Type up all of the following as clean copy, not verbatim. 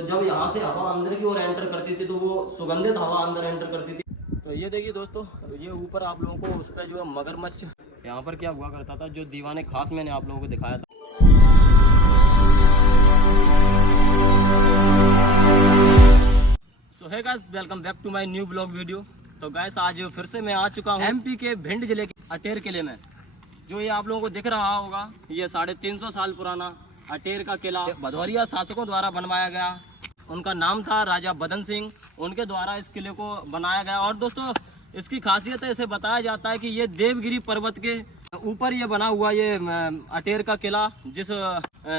जब यहाँ से हवा अंदर की ओर एंटर करती थी तो वो सुगंधित हवा अंदर एंटर करती थी। तो ये देखिए दोस्तों, ये ऊपर आप लोगों को उस पर जो है मगरमच्छ, यहाँ पर क्या हुआ करता था, जो दीवाने खास मैंने आप लोगों को दिखाया था। So hey guys, welcome back to my new blog video. तो गाइस, आज फिर से मैं आ चुका हूँ एमपी के भिंड जिले के अटेर किले में। जो ये आप लोगों को दिख रहा होगा, ये 350 साल पुराना अटेर का किला भदौरिया शासकों द्वारा बनवाया गया। उनका नाम था राजा बदन सिंह, उनके द्वारा इस किले को बनाया गया। और दोस्तों, इसकी खासियत है, इसे बताया जाता है कि ये देवगिरी पर्वत के ऊपर ये बना हुआ ये अटेर का किला, जिस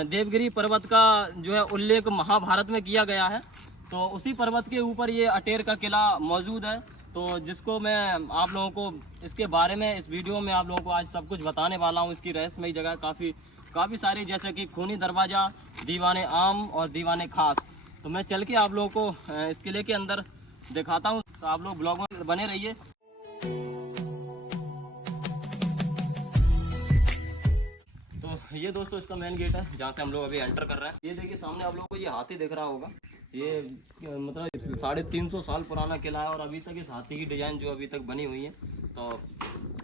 देवगिरी पर्वत का जो है उल्लेख महाभारत में किया गया है, तो उसी पर्वत के ऊपर ये अटेर का किला मौजूद है। तो जिसको मैं आप लोगों को इसके बारे में इस वीडियो में आप लोगों को आज सब कुछ बताने वाला हूँ। इसकी रहस्यमयी जगह काफ़ी सारी, जैसे कि खूनी दरवाज़ा, दीवाने आम और दीवाने खास। तो मैं चल के आप लोगों को इस किले के अंदर दिखाता हूँ, तो आप लोग ब्लॉग में बने रहिए। तो ये दोस्तों इसका मेन गेट है, जहाँ से हम लोग अभी एंटर कर रहे हैं। ये देखिए सामने आप लोगों को ये हाथी दिख रहा होगा। ये मतलब 350 साल पुराना किला है और अभी तक इस हाथी की डिजाइन जो अभी तक बनी हुई है। तो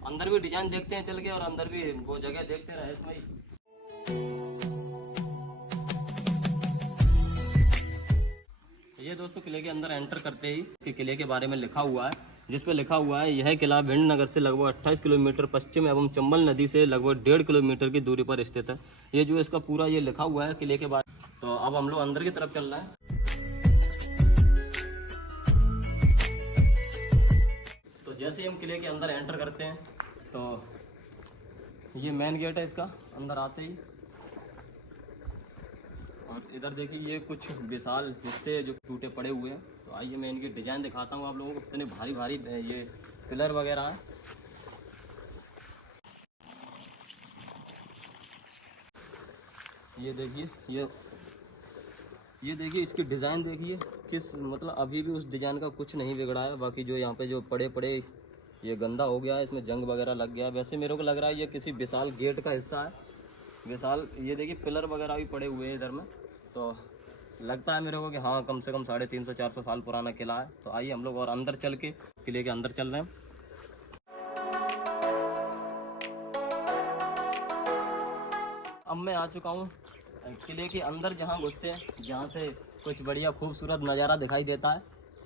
अंदर भी डिजाइन देखते हैं चल के, और अंदर भी वो जगह देखते रहे इसमें। ये दोस्तों किले के अंदर एंटर करते ही कि किले के बारे में लिखा हुआ है, जिस पे लिखा हुआ है, यह किला भिंड नगर से लगभग 28 किलोमीटर पश्चिम एवं चंबल नदी से लगभग 1.5 किलोमीटर की दूरी पर स्थित है। ये जो इसका पूरा ये लिखा हुआ है किले के बारे। तो अब हम लोग अंदर की तरफ चल रहे हैं। तो जैसे ही हम किले के अंदर एंटर करते हैं, तो ये मेन गेट है इसका। अंदर आते ही और इधर देखिए, ये कुछ विशाल हिस्से जो टूटे पड़े हुए हैं। तो आइए मैं इनकी डिजाइन दिखाता हूँ आप लोगों को। कितने भारी भारी ये पिलर वगैरह है। ये देखिए, ये देखिए इसकी डिज़ाइन देखिए, किस मतलब अभी भी उस डिज़ाइन का कुछ नहीं बिगड़ा है। बाकी जो यहाँ पे जो पड़े ये गंदा हो गया है, इसमें जंग वगैरह लग गया है। वैसे मेरे को लग रहा है ये किसी विशाल गेट का हिस्सा है, विशाल। ये देखिए पिलर वगैरह भी पड़े हुए हैं इधर में। तो लगता है मेरे को कि हाँ, कम से कम 350-400 साल पुराना किला है। तो आइए हम लोग और अंदर चल के किले के अंदर चल रहे हैं। अब मैं आ चुका हूँ किले के अंदर, जहाँ घुसते हैं, जहाँ से कुछ बढ़िया खूबसूरत नज़ारा दिखाई देता है।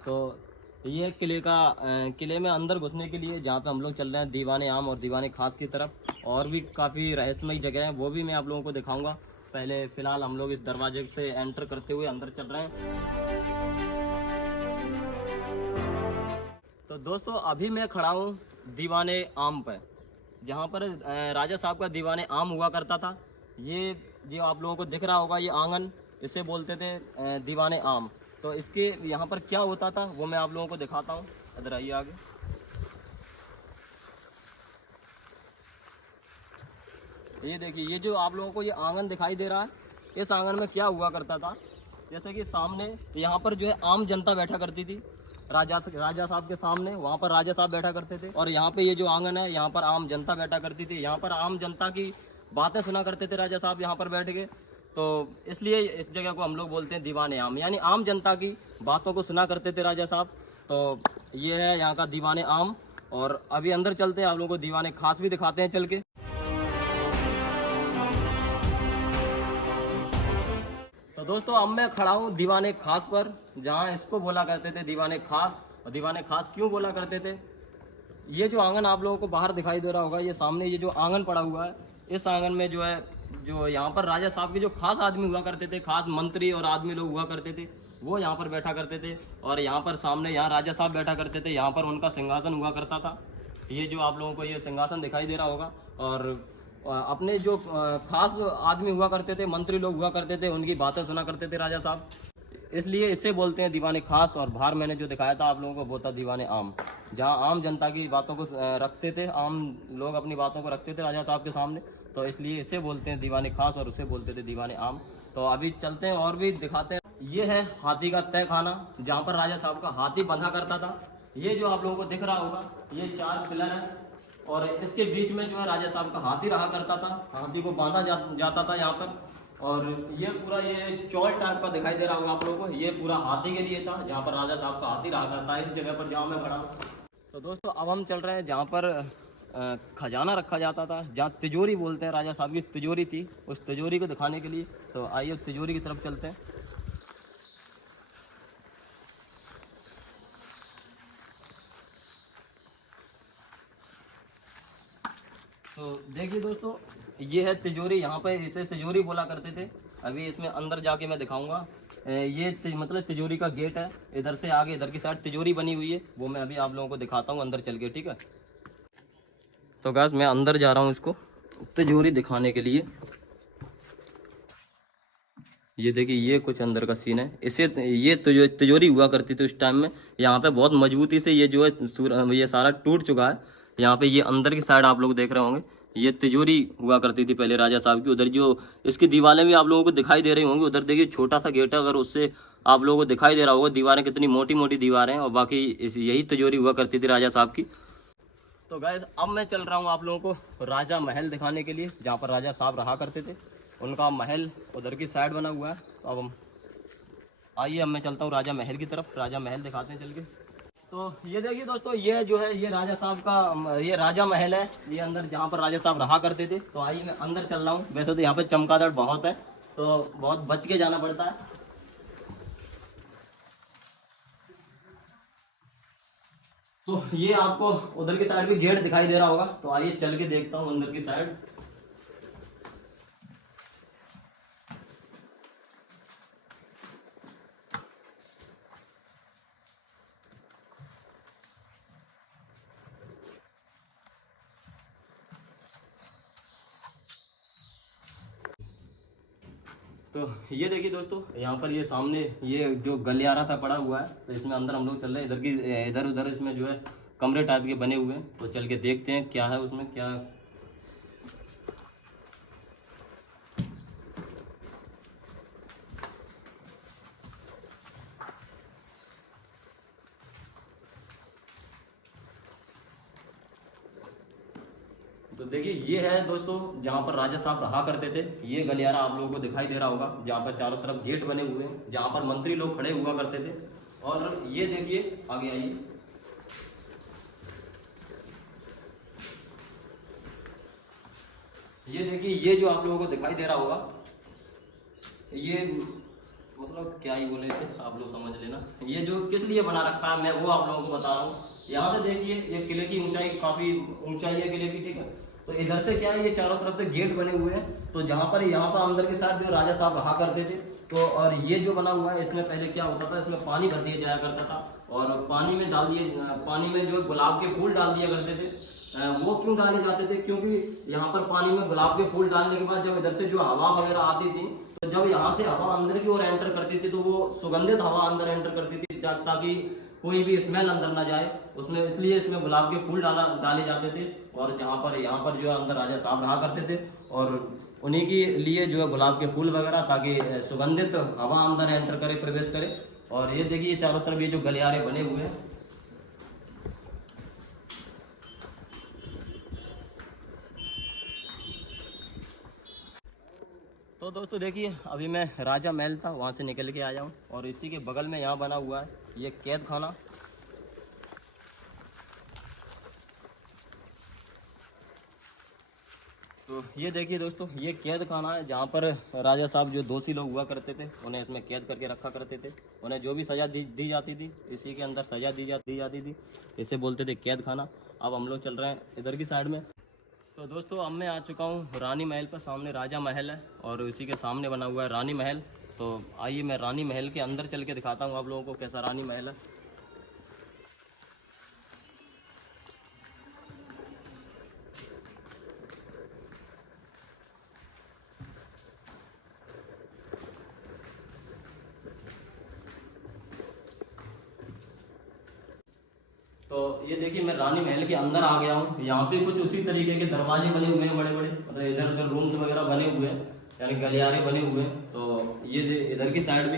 तो ये किले में अंदर घुसने के लिए जहाँ पे हम लोग चल रहे हैं दीवाने आम और दीवाने खास की तरफ। और भी काफ़ी रहस्यमयी जगह है, वो भी मैं आप लोगों को दिखाऊंगा। पहले फिलहाल हम लोग इस दरवाजे से एंटर करते हुए अंदर चल रहे हैं। तो दोस्तों, अभी मैं खड़ा हूँ दीवाने आम पर, जहाँ पर राजा साहब का दीवाने आम हुआ करता था। ये जो आप लोगों को दिख रहा होगा, ये आंगन, इसे बोलते थे दीवाने आम। तो इसके यहाँ पर क्या होता था वो मैं आप लोगों को दिखाता हूँ। इधर आइए आगे। ये देखिए, ये जो आप लोगों को ये आंगन दिखाई दे रहा है, इस आंगन में क्या हुआ करता था, जैसे कि सामने यहाँ पर जो है आम जनता बैठा करती थी। राजा साहब के सामने, वहाँ पर राजा साहब बैठा करते थे। और यहाँ पे ये जो आंगन है, यहाँ पर आम जनता बैठा करती थी। यहाँ पर आम जनता की बातें सुना करते थे राजा साहब यहाँ पर बैठ के। तो इसलिए इस जगह को हम लोग बोलते हैं दीवाने आम, यानी आम जनता की बातों को सुना करते थे राजा साहब। तो ये है यहाँ का दीवाने आम। और अभी अंदर चलते हैं, आप लोगों को दीवाने खास भी दिखाते हैं चल के। तो दोस्तों, अब मैं खड़ा हूँ दीवाने खास पर, जहाँ इसको बोला करते थे दीवाने खास। और दीवाने खास क्यों बोला करते थे, ये जो आंगन आप लोगों को बाहर दिखाई दे रहा होगा, ये सामने ये जो आंगन पड़ा हुआ है, इस आंगन में जो है, जो यहाँ पर राजा साहब के जो खास आदमी हुआ करते थे, खास मंत्री और आदमी लोग हुआ करते थे, वो यहाँ पर बैठा करते थे। और यहाँ पर सामने यहाँ राजा साहब बैठा करते थे, यहाँ पर उनका सिंहासन हुआ करता था। ये जो आप लोगों को ये सिंहासन दिखाई दे रहा होगा। और अपने जो खास आदमी हुआ करते थे, मंत्री लोग हुआ करते थे, उनकी बातें सुना करते थे राजा साहब, इसलिए इसे बोलते हैं दीवाने खास। और बाहर मैंने जो दिखाया था आप लोगों को, वो था दीवाने आम, जहाँ आम जनता की बातों को रखते थे, आम लोग अपनी बातों को रखते थे राजा साहब के सामने। तो इसलिए इसे बोलते हैं दीवाने खास और उसे बोलते थे दीवाने आम। तो अभी चलते हैं और भी दिखाते हैं। ये है हाथी का तय खाना, जहाँ पर राजा साहब का हाथी बंधा करता था। ये जो आप लोगों को दिख रहा होगा, ये 4 पिलर है, और इसके बीच में जो है राजा साहब का हाथी रहा करता था। हाथी को बांधा जाता था यहाँ पर। और ये पूरा ये चौल टाइप का दिखाई दे रहा होगा आप लोगों को, ये पूरा हाथी के लिए था, जहाँ पर राजा साहब का हाथी रहा करता है, इस जगह पर जहाँ मैं खड़ा हूँ। तो दोस्तों अब हम चल रहे हैं जहाँ पर खजाना रखा जाता था, जहाँ तिजोरी बोलते हैं, राजा साहब की तिजोरी थी, उस तिजोरी को दिखाने के लिए। तो आइए तिजोरी की तरफ चलते हैं। तो देखिए दोस्तों, ये है तिजोरी, यहाँ पे इसे तिजोरी बोला करते थे। अभी इसमें अंदर जाके मैं दिखाऊंगा। ये मतलब तिजोरी का गेट है, इधर से आगे इधर की साइड तिजोरी बनी हुई है, वो मैं अभी आप लोगों को दिखाता हूँ अंदर चल के, ठीक है। तो गाइस मैं अंदर जा रहा हूँ इसको तिजोरी दिखाने के लिए। ये देखिए, ये कुछ अंदर का सीन है। इसे ये तिजोरी हुआ करती थी उस टाइम में, यहाँ पे बहुत मजबूती से ये जो है ये सारा टूट चुका है। यहाँ पे ये अंदर की साइड आप लोग देख रहे होंगे, ये तिजोरी हुआ करती थी पहले राजा साहब की। उधर जो इसकी दीवारें भी आप लोगों को दिखाई दे रही होंगी, उधर देखिए छोटा सा गेट है, अगर उससे आप लोगों को दिखाई दे रहा होगा दीवारें कितनी मोटी मोटी दीवारें हैं। और बाकी यही तिजोरी हुआ करती थी राजा साहब की। तो गाइस अब मैं चल रहा हूँ आप लोगों को राजा महल दिखाने के लिए, जहाँ पर राजा साहब रहा करते थे, उनका महल उधर की साइड बना हुआ है। तो अब हम आइए, अब मैं चलता हूँ राजा महल की तरफ, राजा महल दिखाते हैं चल के। तो ये देखिए दोस्तों, ये जो है ये राजा साहब का ये राजा महल है, ये अंदर जहाँ पर राजा साहब रहा करते थे। तो आइए मैं अंदर चल रहा हूँ। वैसे तो यहाँ पे चमगादड़ बहुत है, तो बहुत बच के जाना पड़ता है। तो ये आपको उधर की साइड भी गेट दिखाई दे रहा होगा, तो आइए चल के देखता हूँ अंदर की साइड। तो ये देखिए दोस्तों, यहाँ पर ये सामने ये जो गलियारा सा पड़ा हुआ है, तो इसमें अंदर हम लोग चल रहे हैं। इधर उधर इसमें जो है कमरे टाइप के बने हुए हैं, तो चल के देखते हैं क्या है उसमें क्या। तो देखिए, ये है दोस्तों जहाँ पर राजा साहब रहा करते थे। ये गलियारा आप लोगों को दिखाई दे रहा होगा, जहाँ पर चारों तरफ गेट बने हुए हैं, जहाँ पर मंत्री लोग खड़े हुआ करते थे। और ये देखिए, आगे आइए। ये देखिए, ये जो आप लोगों को दिखाई दे रहा होगा, ये मतलब क्या ही बोले थे, आप लोग समझ लेना। ये जो किस लिए बना रखा है मैं वो आप लोगों को बता रहा हूँ। यहाँ से देखिए, ये किले की ऊंचाई काफी ऊंचाई है किले की, ठीक है। तो इधर से क्या है, ये चारों तरफ से गेट बने हुए हैं। तो जहाँ पर यहाँ पर अंदर के साथ जो राजा साहब रहा करते थे, तो और ये जो बना हुआ है, इसमें पहले क्या होता था, इसमें पानी भर दिया जाया करता था, और पानी में डाल दिए, पानी में जो गुलाब के फूल डाल दिया करते थे। वो क्यों डाले जाते थे, क्योंकि यहाँ पर पानी में गुलाब के फूल डालने के बाद जब इधर से जो हवा वगैरह आती थी, तो जब यहाँ से हवा अंदर की ओर एंटर करती थी, तो वो सुगंधित हवा अंदर एंटर करती थी, ताकि कोई भी स्मेल अंदर ना जाए उसमें, इसलिए इसमें गुलाब के फूल डाले जाते थे। और यहाँ पर जो है अंदर राजा साहब रहा करते थे, और उन्हीं के लिए जो है गुलाब के फूल वगैरह, ताकि सुगंधित हवा अंदर एंटर करे, प्रवेश करे। और ये देखिए, चारों तरफ ये जो गलियारे बने हुए हैं। तो दोस्तों देखिए, अभी मैं राजा महल था वहाँ से निकल के आया हूँ, और इसी के बगल में यहाँ बना हुआ है ये कैद खाना। तो ये देखिए दोस्तों, ये कैद खाना है, जहाँ पर राजा साहब जो दोषी लोग हुआ करते थे, उन्हें इसमें कैद करके रखा करते थे। उन्हें जो भी सज़ा दी जाती थी, इसी के अंदर सज़ा दी जाती थी। इसे बोलते थे कैद खाना। अब हम लोग चल रहे हैं इधर की साइड में। तो दोस्तों अब मैं आ चुका हूँ रानी महल पर। सामने राजा महल है और उसी के सामने बना हुआ है रानी महल। तो आइए मैं रानी महल के अंदर चल के दिखाता हूँ आप लोगों को कैसा रानी महल है। तो ये देखिए, मैं रानी महल के अंदर आ गया हूँ। यहाँ पे कुछ उसी तरीके के दरवाजे बने हुए हैं, बड़े बड़े, मतलब इधर उधर रूम्स वगैरह बने हुए हैं, यानी गलियारे बने हुए हैं। तो ये इधर की साइड भी,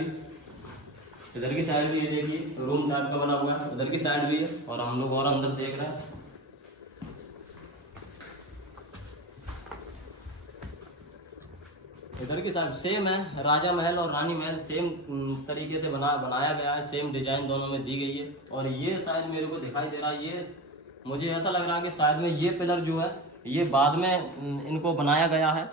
ये देखिए रूम टाइप का बना हुआ है, उधर की साइड भी है, और हम लोग और अंदर देख रहे हैं। इधर की साइड सेम है, राजा महल और रानी महल सेम तरीके से बनाया गया है, सेम डिजाइन दोनों में दी गई है। और ये शायद मेरे को दिखाई दे रहा है, ये मुझे ऐसा लग रहा है कि शायद में ये पिलर जो है ये बाद में इनको बनाया गया है,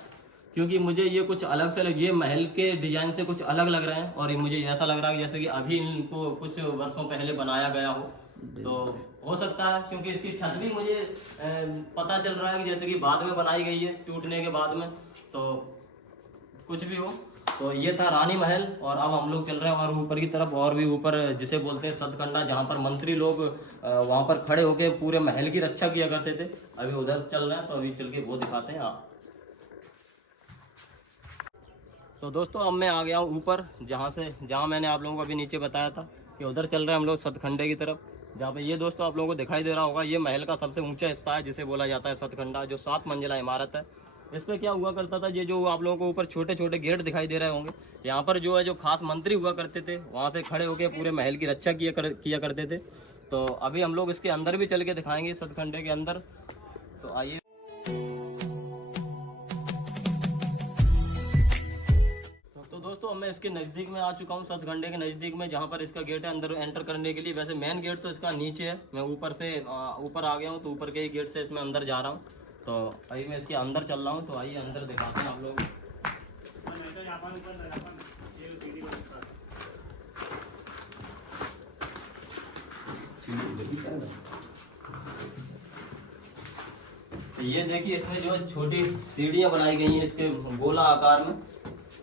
क्योंकि मुझे ये कुछ अलग से ये महल के डिजाइन से कुछ अलग लग रहे हैं। और मुझे ऐसा लग रहा है जैसे कि अभी इनको कुछ वर्षों पहले बनाया गया हो, तो हो सकता है, क्योंकि इसकी छत भी मुझे पता चल रहा है कि जैसे कि बाद में बनाई गई है टूटने के बाद में, तो कुछ भी हो। तो ये था रानी महल, और अब हम लोग चल रहे हैं और ऊपर की तरफ, और भी ऊपर जिसे बोलते हैं सतकंडा, जहाँ पर मंत्री लोग वहां पर खड़े होके पूरे महल की रक्षा किया करते थे। अभी उधर चल रहे हैं, तो अभी चल के वो दिखाते हैं आप। तो दोस्तों अब मैं आ गया हूँ ऊपर, जहाँ मैंने आप लोगों को अभी नीचे बताया था कि उधर चल रहे हैं हम लोग सतखंडे की तरफ, जहाँ पे ये दोस्तों आप लोगों को दिखाई दे रहा होगा, ये महल का सबसे ऊंचा हिस्सा है जिसे बोला जाता है सतखंडा, जो 7 मंजिला इमारत है। इस पर क्या हुआ करता था, ये जो आप लोगों को ऊपर छोटे छोटे गेट दिखाई दे रहे होंगे, यहाँ पर जो है जो खास मंत्री हुआ करते थे, वहाँ से खड़े होकर पूरे महल की रक्षा किया करते थे। तो अभी हम लोग इसके अंदर भी चल के दिखाएंगे, सतखंडे के अंदर। तो आइए। तो दोस्तों मैं इसके नज़दीक में आ चुका हूँ, सतखंडे के नज़दीक में, जहाँ पर इसका गेट है अंदर एंटर करने के लिए। वैसे मेन गेट तो इसका नीचे है, मैं ऊपर आ गया हूँ, तो ऊपर के ही गेट से इसमें अंदर जा रहा हूँ। तो अभी मैं इसके अंदर चल रहा हूँ, तो आइए अंदर दिखाते हैं आप लोग। तो ये देखिए, इसमें जो है छोटी सीढ़ियाँ बनाई गई हैं इसके गोला आकार में,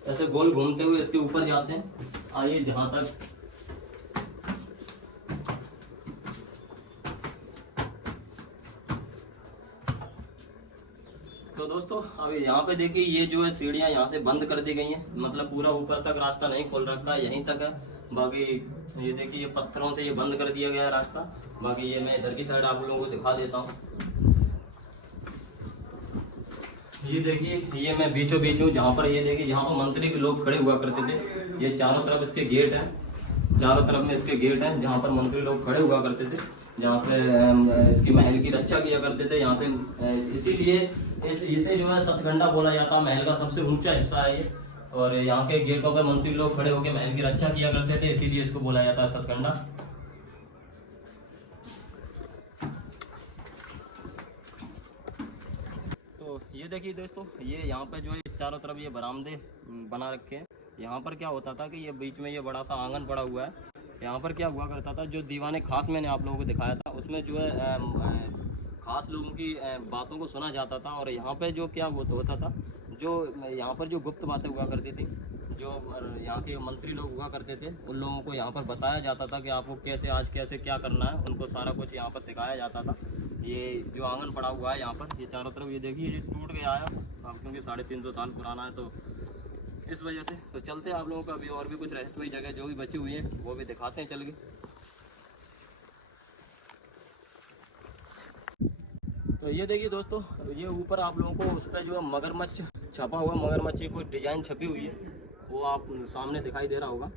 ऐसे गोल घूमते हुए इसके ऊपर जाते हैं। आइए जहाँ तक तो दोस्तों अभी यहाँ पे देखिए, ये जो है सीढ़ियाँ यहाँ से बंद कर दी गई हैं, मतलब पूरा ऊपर तक रास्ता नहीं खोल रखा है, यहीं तक है। बाकी ये देखिए, ये पत्थरों से ये बंद कर दिया गया है रास्ता। बाकी ये मैं इधर की साइड आप लोगों को दिखा देता हूँ। ये देखिए, ये मैं बीचों बीच हूँ, जहाँ पर ये देखिए, यहाँ पर मंत्री के लोग खड़े हुआ करते थे। ये चारों तरफ इसके गेट हैं, चारों तरफ में इसके गेट हैं, जहाँ पर मंत्री लोग खड़े हुआ करते थे, जहाँ पे इसकी महल की रक्षा किया करते थे यहाँ से। इसीलिए इसे जो है सतखंडा बोला जाता है, महल का सबसे ऊंचा हिस्सा है ये। और यहाँ के गेटों पे मंत्री लोग खड़े होकर महल की रक्षा किया करते थे, इसीलिए इसको बोला जाता है सतखंडा। तो ये देखिए दोस्तों, ये यहाँ पे जो है चारों तरफ ये बरामदे बना रखे हैं। यहाँ पर क्या होता था कि ये बीच में ये बड़ा सा आंगन पड़ा हुआ है। यहाँ पर क्या हुआ करता था, जो दीवाने खास मैंने आप लोगों को दिखाया था, उसमें जो है खास लोगों की बातों को सुना जाता था। और यहाँ पे जो क्या होता था, जो यहाँ पर जो गुप्त बातें हुआ करती थी, जो यहाँ के मंत्री लोग हुआ करते थे, उन लोगों को यहाँ पर बताया जाता था कि आपको कैसे क्या करना है, उनको सारा कुछ यहाँ पर सिखाया जाता था। ये जो आंगन पड़ा हुआ है यहाँ पर, ये चारों तरफ, ये देखिए ये टूट गया है अब, क्योंकि 350 साल पुराना है, तो इस वजह से। तो चलते हैं आप लोगों को अभी और भी कुछ रहस्यमयी जगह जो भी बची हुई है वो भी दिखाते हैं, चल के। तो ये देखिए दोस्तों, ये ऊपर आप लोगों को उस पर जो है मगरमच्छ छपा हुआ, मगरमच्छ की कोई डिजाइन छपी हुई है, वो आप सामने दिखाई दे रहा होगा।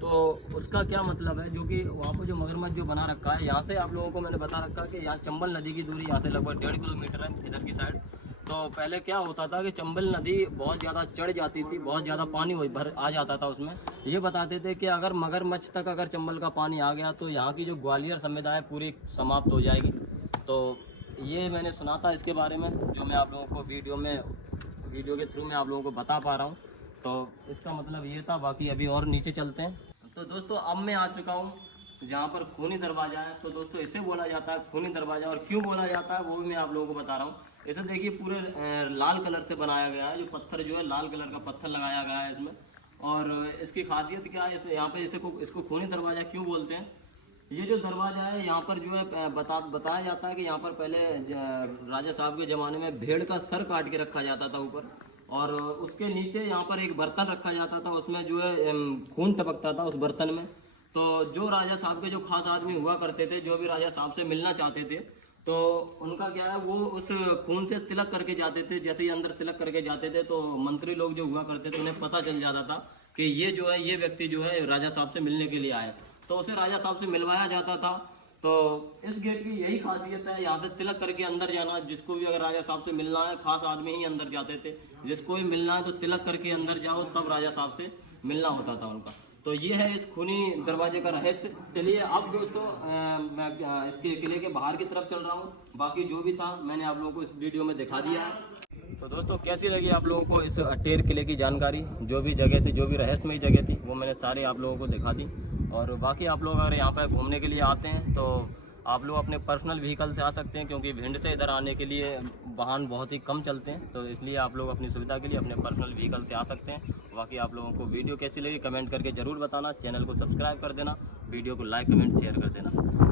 तो उसका क्या मतलब है, जो कि वहाँ पर जो मगरमच्छ जो बना रखा है, यहाँ से आप लोगों को मैंने बता रखा है कि यहाँ चंबल नदी की दूरी यहाँ से लगभग 1.5 किलोमीटर है इधर की साइड। तो पहले क्या होता था कि चंबल नदी बहुत ज़्यादा चढ़ जाती थी, बहुत ज़्यादा पानी भर आ जाता था उसमें। ये बताते थे कि अगर मगरमच्छ तक अगर चंबल का पानी आ गया तो यहाँ की जो ग्वालियर समुदाय पूरी समाप्त हो जाएगी। तो ये मैंने सुना था इसके बारे में, जो मैं आप लोगों को वीडियो के थ्रू मैं आप लोगों को बता पा रहा हूँ। तो इसका मतलब ये था। बाकी अभी और नीचे चलते हैं। तो दोस्तों अब मैं आ चुका हूँ जहाँ पर खूनी दरवाज़ा है। तो दोस्तों इसे बोला जाता है खूनी दरवाज़ा, और क्यों बोला जाता है वो भी मैं आप लोगों को बता रहा हूँ। इसे देखिए पूरे लाल कलर से बनाया गया है, जो पत्थर जो है लाल कलर का पत्थर लगाया गया है इसमें। और इसकी खासियत क्या है, इसे यहाँ पे इसको खूनी दरवाज़ा क्यों बोलते हैं। ये जो दरवाज़ा है यहाँ पर जो है बताया जाता है कि यहाँ पर पहले राजा साहब के ज़माने में भेड़ का सर काट के रखा जाता था ऊपर, और उसके नीचे यहाँ पर एक बर्तन रखा जाता था, उसमें जो है खून टपकता था उस बर्तन में। तो जो राजा साहब के जो खास आदमी हुआ करते थे, जो भी राजा साहब से मिलना चाहते थे, तो उनका क्या है, वो उस खून से तिलक करके जाते थे। जैसे ही अंदर तिलक करके जाते थे तो मंत्री लोग जो हुआ करते थे उन्हें पता चल जाता था कि ये जो है ये व्यक्ति जो है राजा साहब से मिलने के लिए आए। तो उसे राजा साहब से मिलवाया जाता था। तो इस गेट की यही खासियत है, यहाँ से तिलक करके अंदर जाना। जिसको भी अगर राजा साहब से मिलना है, खास आदमी ही अंदर जाते थे, जिसको भी मिलना है तो तिलक करके अंदर जाओ, तब राजा साहब से मिलना होता था उनका। तो ये है इस खूनी दरवाजे का रहस्य। चलिए अब दोस्तों मैं इसके किले के बाहर की तरफ चल रहा हूँ। बाकी जो भी था मैंने आप लोगों को इस वीडियो में दिखा दिया है। तो दोस्तों कैसी लगी आप लोगों को इस अटेर किले की जानकारी? जो भी जगह थी, जो भी रहस्यमय जगह थी, वो मैंने सारी आप लोगों को दिखा दी। और बाकी आप लोग अगर यहाँ पर घूमने के लिए आते हैं तो आप लोग अपने पर्सनल व्हीकल से आ सकते हैं, क्योंकि भिंड से इधर आने के लिए वाहन बहुत ही कम चलते हैं। तो इसलिए आप लोग अपनी सुविधा के लिए अपने पर्सनल व्हीकल से आ सकते हैं। बाकी आप लोगों को वीडियो कैसी लगी कमेंट करके ज़रूर बताना। चैनल को सब्सक्राइब कर देना, वीडियो को लाइक कमेंट शेयर कर देना।